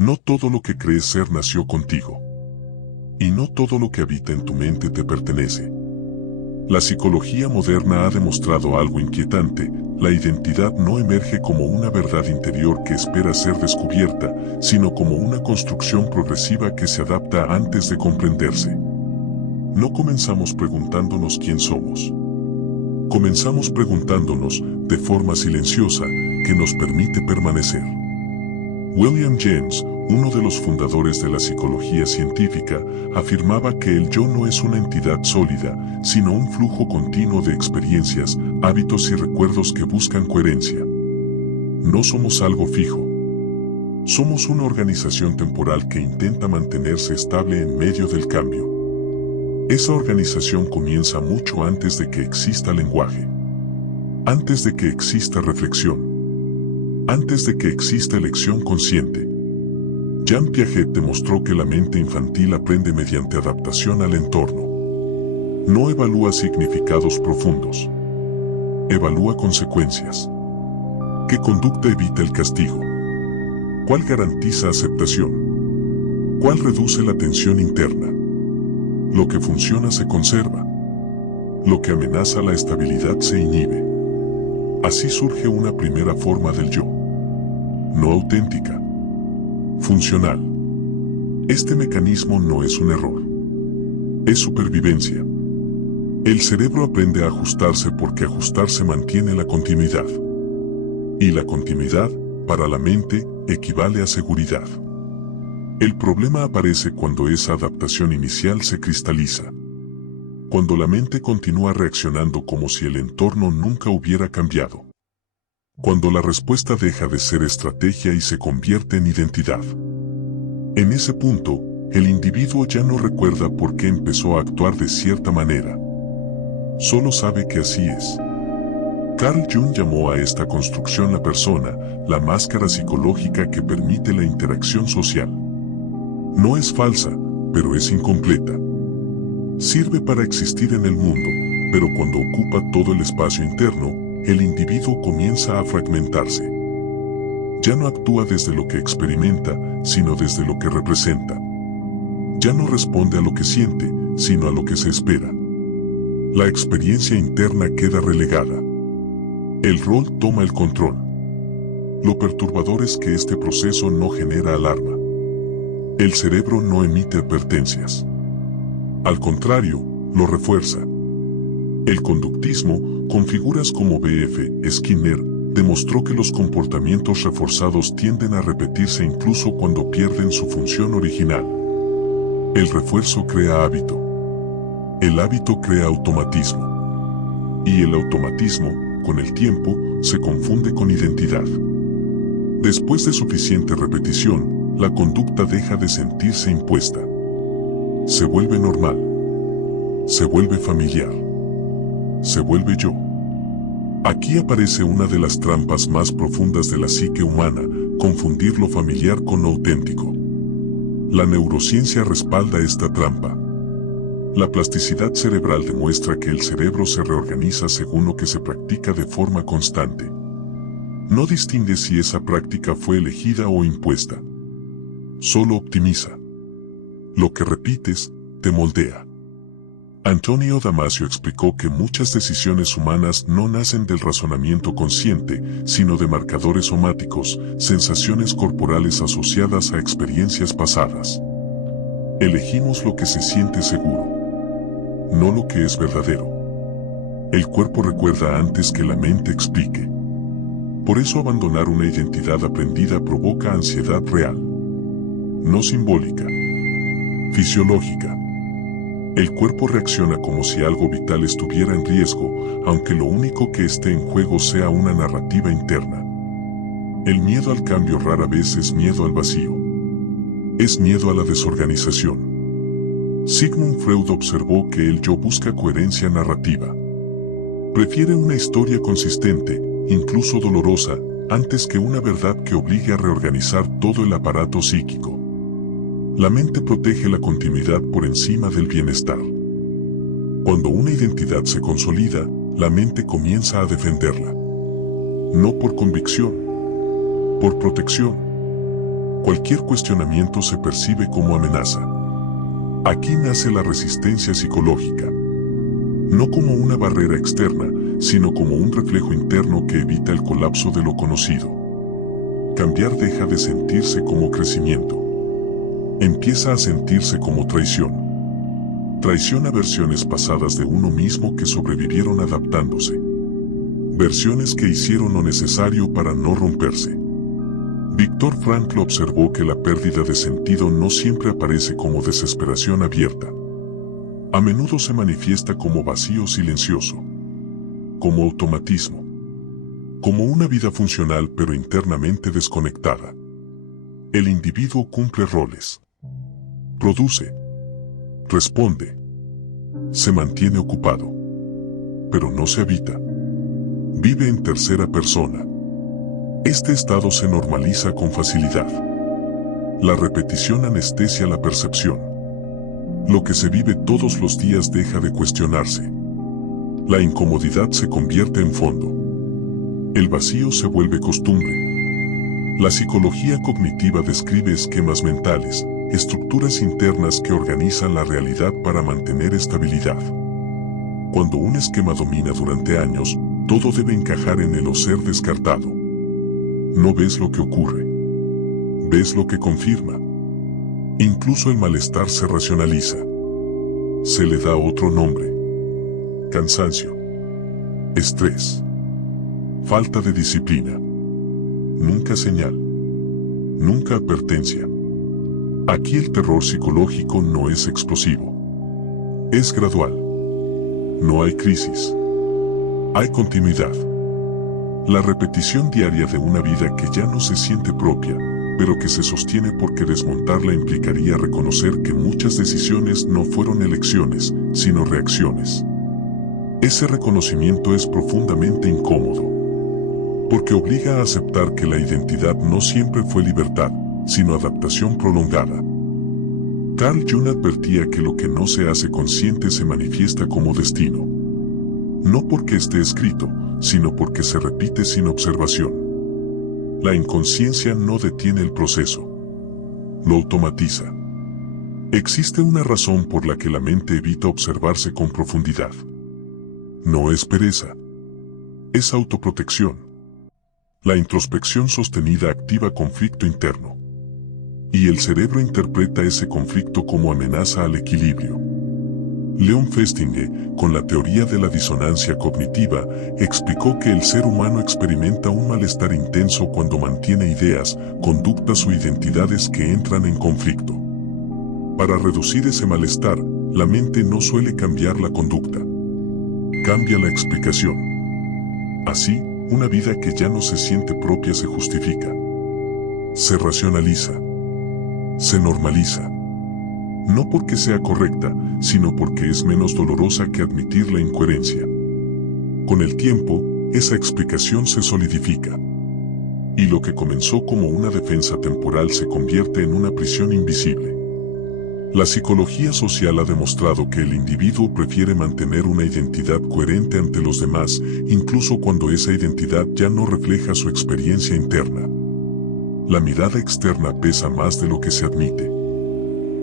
No todo lo que crees ser nació contigo. Y no todo lo que habita en tu mente te pertenece. La psicología moderna ha demostrado algo inquietante: la identidad no emerge como una verdad interior que espera ser descubierta, sino como una construcción progresiva que se adapta antes de comprenderse. No comenzamos preguntándonos quién somos. Comenzamos preguntándonos, de forma silenciosa, qué nos permite permanecer. William James, uno de los fundadores de la psicología científica, afirmaba que el yo no es una entidad sólida, sino un flujo continuo de experiencias, hábitos y recuerdos que buscan coherencia. No somos algo fijo. Somos una organización temporal que intenta mantenerse estable en medio del cambio. Esa organización comienza mucho antes de que exista lenguaje. Antes de que exista reflexión. Antes de que exista elección consciente. Jean Piaget demostró que la mente infantil aprende mediante adaptación al entorno. No evalúa significados profundos. Evalúa consecuencias. ¿Qué conducta evita el castigo? ¿Cuál garantiza aceptación? ¿Cuál reduce la tensión interna? Lo que funciona se conserva. Lo que amenaza la estabilidad se inhibe. Así surge una primera forma del yo. No auténtica. Funcional. Este mecanismo no es un error. Es supervivencia. El cerebro aprende a ajustarse porque ajustarse mantiene la continuidad. Y la continuidad, para la mente, equivale a seguridad. El problema aparece cuando esa adaptación inicial se cristaliza. Cuando la mente continúa reaccionando como si el entorno nunca hubiera cambiado. Cuando la respuesta deja de ser estrategia y se convierte en identidad. En ese punto, el individuo ya no recuerda por qué empezó a actuar de cierta manera. Solo sabe que así es. Carl Jung llamó a esta construcción la persona, la máscara psicológica que permite la interacción social. No es falsa, pero es incompleta. Sirve para existir en el mundo, pero cuando ocupa todo el espacio interno, el individuo comienza a fragmentarse. Ya no actúa desde lo que experimenta, sino desde lo que representa. Ya no responde a lo que siente, sino a lo que se espera. La experiencia interna queda relegada. El rol toma el control. Lo perturbador es que este proceso no genera alarma. El cerebro no emite advertencias. Al contrario, lo refuerza. El conductismo, con figuras como B.F. Skinner, demostró que los comportamientos reforzados tienden a repetirse incluso cuando pierden su función original. El refuerzo crea hábito. El hábito crea automatismo. Y el automatismo, con el tiempo, se confunde con identidad. Después de suficiente repetición, la conducta deja de sentirse impuesta. Se vuelve normal. Se vuelve familiar. Se vuelve yo. Aquí aparece una de las trampas más profundas de la psique humana: confundir lo familiar con lo auténtico. La neurociencia respalda esta trampa. La plasticidad cerebral demuestra que el cerebro se reorganiza según lo que se practica de forma constante. No distingue si esa práctica fue elegida o impuesta. Solo optimiza. Lo que repites, te moldea. Antonio Damasio explicó que muchas decisiones humanas no nacen del razonamiento consciente, sino de marcadores somáticos, sensaciones corporales asociadas a experiencias pasadas. Elegimos lo que se siente seguro, no lo que es verdadero. El cuerpo recuerda antes que la mente explique. Por eso abandonar una identidad aprendida provoca ansiedad real, no simbólica, fisiológica. El cuerpo reacciona como si algo vital estuviera en riesgo, aunque lo único que esté en juego sea una narrativa interna. El miedo al cambio rara vez es miedo al vacío. Es miedo a la desorganización. Sigmund Freud observó que el yo busca coherencia narrativa. Prefiere una historia consistente, incluso dolorosa, antes que una verdad que obligue a reorganizar todo el aparato psíquico. La mente protege la continuidad por encima del bienestar. Cuando una identidad se consolida, la mente comienza a defenderla. No por convicción, por protección. Cualquier cuestionamiento se percibe como amenaza. Aquí nace la resistencia psicológica. No como una barrera externa, sino como un reflejo interno que evita el colapso de lo conocido. Cambiar deja de sentirse como crecimiento. Empieza a sentirse como traición. Traición a versiones pasadas de uno mismo que sobrevivieron adaptándose. Versiones que hicieron lo necesario para no romperse. Viktor Frankl observó que la pérdida de sentido no siempre aparece como desesperación abierta. A menudo se manifiesta como vacío silencioso, como automatismo, como una vida funcional pero internamente desconectada. El individuo cumple roles, produce, responde, se mantiene ocupado, pero no se habita. Vive en tercera persona. Este estado se normaliza con facilidad. La repetición anestesia la percepción. Lo que se vive todos los días deja de cuestionarse. La incomodidad se convierte en fondo. El vacío se vuelve costumbre. La psicología cognitiva describe esquemas mentales, estructuras internas que organizan la realidad para mantener estabilidad. Cuando un esquema domina durante años, todo debe encajar en él o ser descartado. No ves lo que ocurre. Ves lo que confirma. Incluso el malestar se racionaliza. Se le da otro nombre. Cansancio. Estrés. Falta de disciplina. Nunca señal. Nunca advertencia. Aquí el terror psicológico no es explosivo. Es gradual. No hay crisis. Hay continuidad. La repetición diaria de una vida que ya no se siente propia, pero que se sostiene porque desmontarla implicaría reconocer que muchas decisiones no fueron elecciones, sino reacciones. Ese reconocimiento es profundamente incómodo, porque obliga a aceptar que la identidad no siempre fue libertad, sino adaptación prolongada. Carl Jung advertía que lo que no se hace consciente se manifiesta como destino. No porque esté escrito, sino porque se repite sin observación. La inconsciencia no detiene el proceso. Lo automatiza. Existe una razón por la que la mente evita observarse con profundidad. No es pereza. Es autoprotección. La introspección sostenida activa conflicto interno. Y el cerebro interpreta ese conflicto como amenaza al equilibrio. Leon Festinger, con la teoría de la disonancia cognitiva, explicó que el ser humano experimenta un malestar intenso cuando mantiene ideas, conductas o identidades que entran en conflicto. Para reducir ese malestar, la mente no suele cambiar la conducta. Cambia la explicación. Así, una vida que ya no se siente propia se justifica. Se racionaliza. Se normaliza. No porque sea correcta, sino porque es menos dolorosa que admitir la incoherencia. Con el tiempo, esa explicación se solidifica. Y lo que comenzó como una defensa temporal se convierte en una prisión invisible. La psicología social ha demostrado que el individuo prefiere mantener una identidad coherente ante los demás, incluso cuando esa identidad ya no refleja su experiencia interna. La mirada externa pesa más de lo que se admite.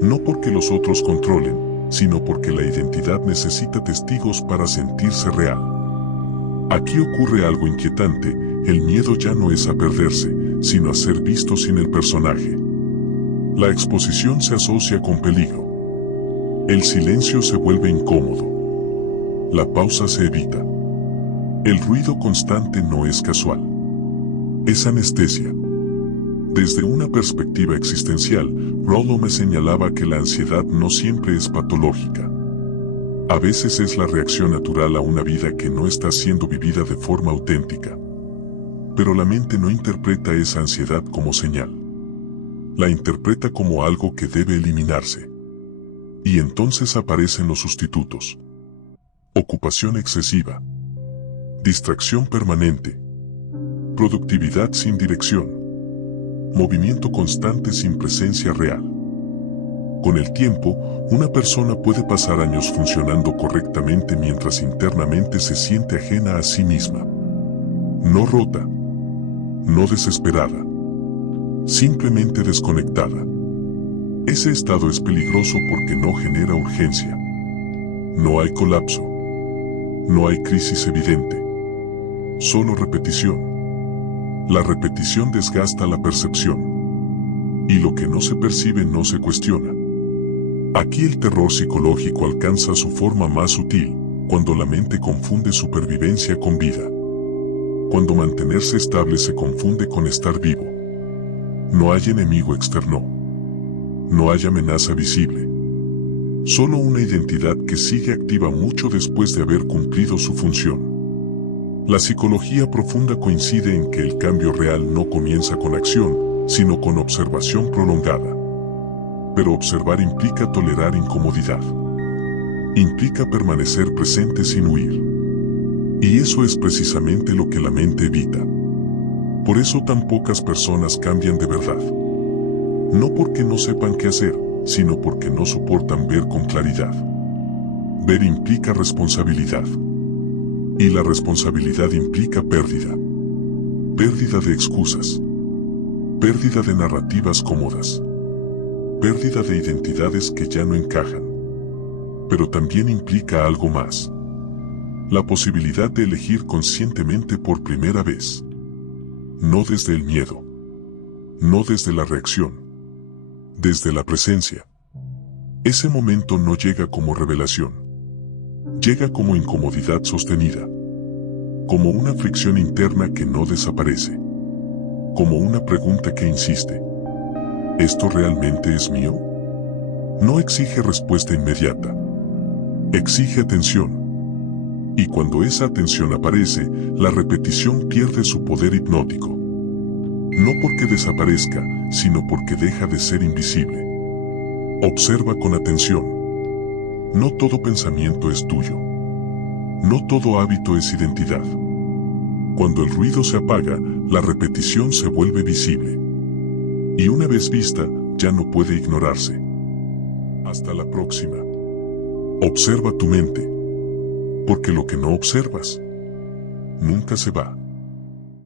No porque los otros controlen, sino porque la identidad necesita testigos para sentirse real. Aquí ocurre algo inquietante, el miedo ya no es a perderse, sino a ser visto sin el personaje. La exposición se asocia con peligro. El silencio se vuelve incómodo. La pausa se evita. El ruido constante no es casual. Es anestesia. Desde una perspectiva existencial, Rollo me señalaba que la ansiedad no siempre es patológica. A veces es la reacción natural a una vida que no está siendo vivida de forma auténtica. Pero la mente no interpreta esa ansiedad como señal. La interpreta como algo que debe eliminarse. Y entonces aparecen los sustitutos. Ocupación excesiva. Distracción permanente. Productividad sin dirección. Movimiento constante sin presencia real. Con el tiempo, una persona puede pasar años funcionando correctamente mientras internamente se siente ajena a sí misma. No rota. No desesperada. simplemente desconectada. Ese estado es peligroso porque no genera urgencia. No hay colapso. No hay crisis evidente. Solo repetición. La repetición desgasta la percepción. Y lo que no se percibe no se cuestiona. Aquí el terror psicológico alcanza su forma más sutil, cuando la mente confunde supervivencia con vida. Cuando mantenerse estable se confunde con estar vivo. No hay enemigo externo. No hay amenaza visible. Solo una identidad que sigue activa mucho después de haber cumplido su función. La psicología profunda coincide en que el cambio real no comienza con acción, sino con observación prolongada. Pero observar implica tolerar incomodidad. Implica permanecer presente sin huir. Y eso es precisamente lo que la mente evita. Por eso tan pocas personas cambian de verdad. No porque no sepan qué hacer, sino porque no soportan ver con claridad. Ver implica responsabilidad. Y la responsabilidad implica pérdida. Pérdida de excusas. Pérdida de narrativas cómodas. Pérdida de identidades que ya no encajan. Pero también implica algo más. La posibilidad de elegir conscientemente por primera vez. No desde el miedo. No desde la reacción. Desde la presencia. Ese momento no llega como revelación. Llega como incomodidad sostenida. Como una fricción interna que no desaparece. Como una pregunta que insiste. ¿Esto realmente es mío? No exige respuesta inmediata. Exige atención. Y cuando esa atención aparece, la repetición pierde su poder hipnótico. No porque desaparezca, sino porque deja de ser invisible. Observa con atención. No todo pensamiento es tuyo. No todo hábito es identidad. Cuando el ruido se apaga, la repetición se vuelve visible. Y una vez vista, ya no puede ignorarse. Hasta la próxima. Observa tu mente. Porque lo que no observas, nunca se va.